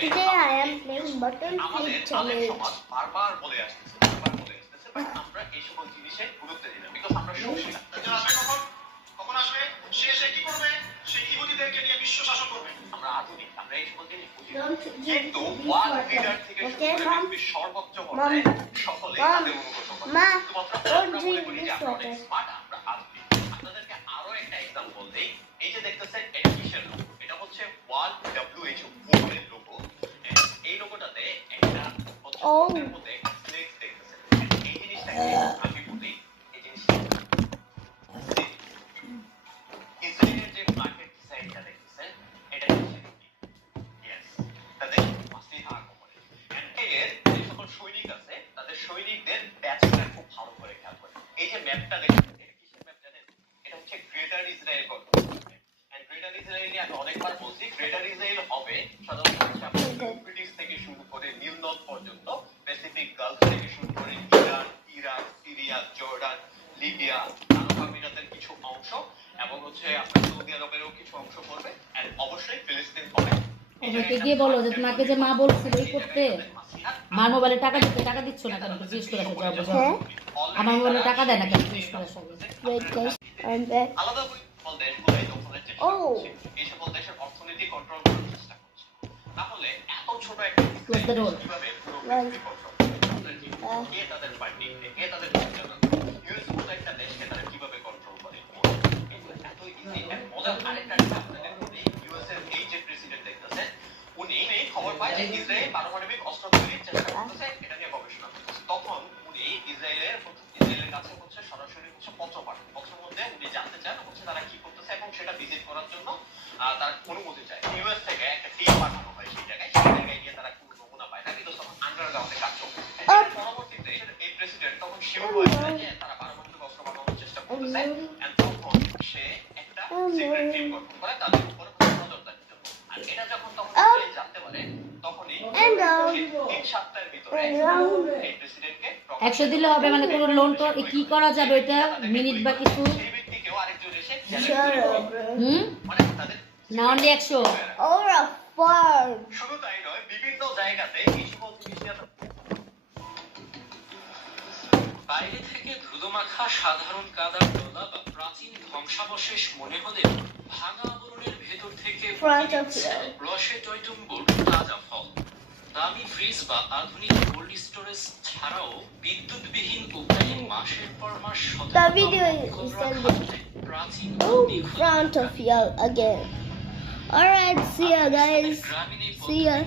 today I am playing Battlefield Challenge. বারবার বলে আসছে আমরা এই সকল জিনিসে গুরুত্ব দিই না বিকজ আমরা সুশীল তাহলে আসবে কখন আসবে সে কি করবে সে ইহুদিদেরকে নিয়ে বিশ্ব শাসন করবে আমরা আধুনিক আমরা এই সকল জিনিস বুঝি কিন্তু ওয়ার্ল্ড লিডার থেকে শুরু সর্বোচ্চ পর্যায়ে সকলে তাদের অনুগত করে আমরা স্মার্ট আমরা আধুনিক আপনাদেরকে আরো একটা एग्जांपल দেই এই যে দেখতেছেন এটা কিসের লোগো এটা হচ্ছে ওয়ার্ল্ড WHO এর লোগো এই লোগোটাতে একটা হচ্ছে এর মধ্যে স্নেক দেখতেছেন এই জিনিসটাকে আমি বলি এই জিনিসটা ইসরায়েলের যে মার্কেট ডিজাইনটা দেখতেছেন এটা কিসের ইয়েস তাদের মাসলিহা কোম্পানি এন্ড এর যে সকল সৈনিক আছে তাদের সৈনিকদের ব্যাচটা খুব ভালো করে খেয়াল করে এই যে ম্যাপটা দেখতেছেন এটা কিসের ম্যাপ জানেন এটা হচ্ছে গ্রেটার ইসরায়েল গঠন এন্ড গ্রেটার ইসরায়েল নিয়ে আমি অনেকবার বলছি গ্রেটার ইসরায়েল হবে সাধারণত ইউফ্রেটিস থেকে শুরু করে নীল নদ পর্যন্ত প্যাসিফিক গালফ থেকে শুরু করে Iran Iraq Syria Jordan Libya আরব আমিরাতের কিছু অংশ এবং হচ্ছে আপনার সৌদি আরবেরও কিছু অংশ পড়বে এন্ড অবশ্যই ফিলিস্তিন পড়বে ওকে গিয়ে বলো যে তোমাকে যে মা বলছিল এই করতে মার মোবাইলে টাকা দিচ্ছ না কেন জিজ্ঞেস করে যাবো আমার মোবাইলে টাকা দেয় না কেন জিজ্ঞেস করে সবাই Wait guys, I'm back. আলাদা সকল দেশগুলোই দখলের চেষ্টা করছে এই সকল দেশের অর্থনীতি কন্ট্রোল করার চেষ্টা করছে তাহলে এত ছোট একটা কিভাবে কে তাদের পার্টি কে তাদের ইউএস মতো একটা দেশকে তারা কিভাবে কন্ট্রোল করে এত ইজি মজার আরেকটা আপনাদের বলি ইউএস এর এই যে প্রেসিডেন্ট দেখতেছেন উনি এই খবর পায় যে ইসরায়েল পারমাণবিক অস্ত্র তৈরির চেষ্টা করতেছে এটা নিয়ে গবেষণা করতেছে তখন উনি ইসরায়েলের কাছে হচ্ছে সরাসরি হচ্ছে পত্র পাঠান পত্রের মধ্যে উনি জানতে চান হচ্ছে তারা কি করতেছে এবং সেটা ভিজিট করার জন্য তার অনুমতি চায় ইউএস থেকে একটা টিম পাঠানো হয় সেই জায়গায় গিয়ে তারা কোনো নমুনা পায় না কিন্তু তখন আন্ডারগ্রাউন্ডে কাজ চলছে পরবর্তীতে এই প্রেসিডেন্ট তখন শিওর হয়ে যায় যে তারা পারমাণবিক অস্ত্র বানানোর চেষ্টা করতেছে এন্ড তখন সে একটা সিক্রেট টিম গঠন করে তাদের উপর নজরদারির জন্য আর এটা যখন তখন জানতে পারে তখনই 3 সপ্তাহের ভিতরে এই প্রেসিডেন্টকে 100 দিলে হবে মানে কোনো লোন তো কি করা যাবে এটা মিনিট বা কিছু সেই ব্যক্তিকেও আরেকজন এসে মানে তাদের না অনলি 100 Or a farm. শুধু তাই নয় বিভিন্ন জায়গাতে এই সকল জিনিস বাইরে থেকে ধুলোমাখা সাধারণ কাদার দলা বা প্রাচীন ধ্বংসাবশেষ মনে হলে ভাঙা আবরণের ভেতর থেকে রসে টয়টুম্বুর তাজা ফল দামি ফ্রিজ বা আধুনিক কোল্ড স্টোরেজ ছাড়াও বিদ্যুৎবিহীন উপায়ে মাসের পর মাস The video is ending. প্রাচীন Front of you again. Alright, see ya guys. See ya.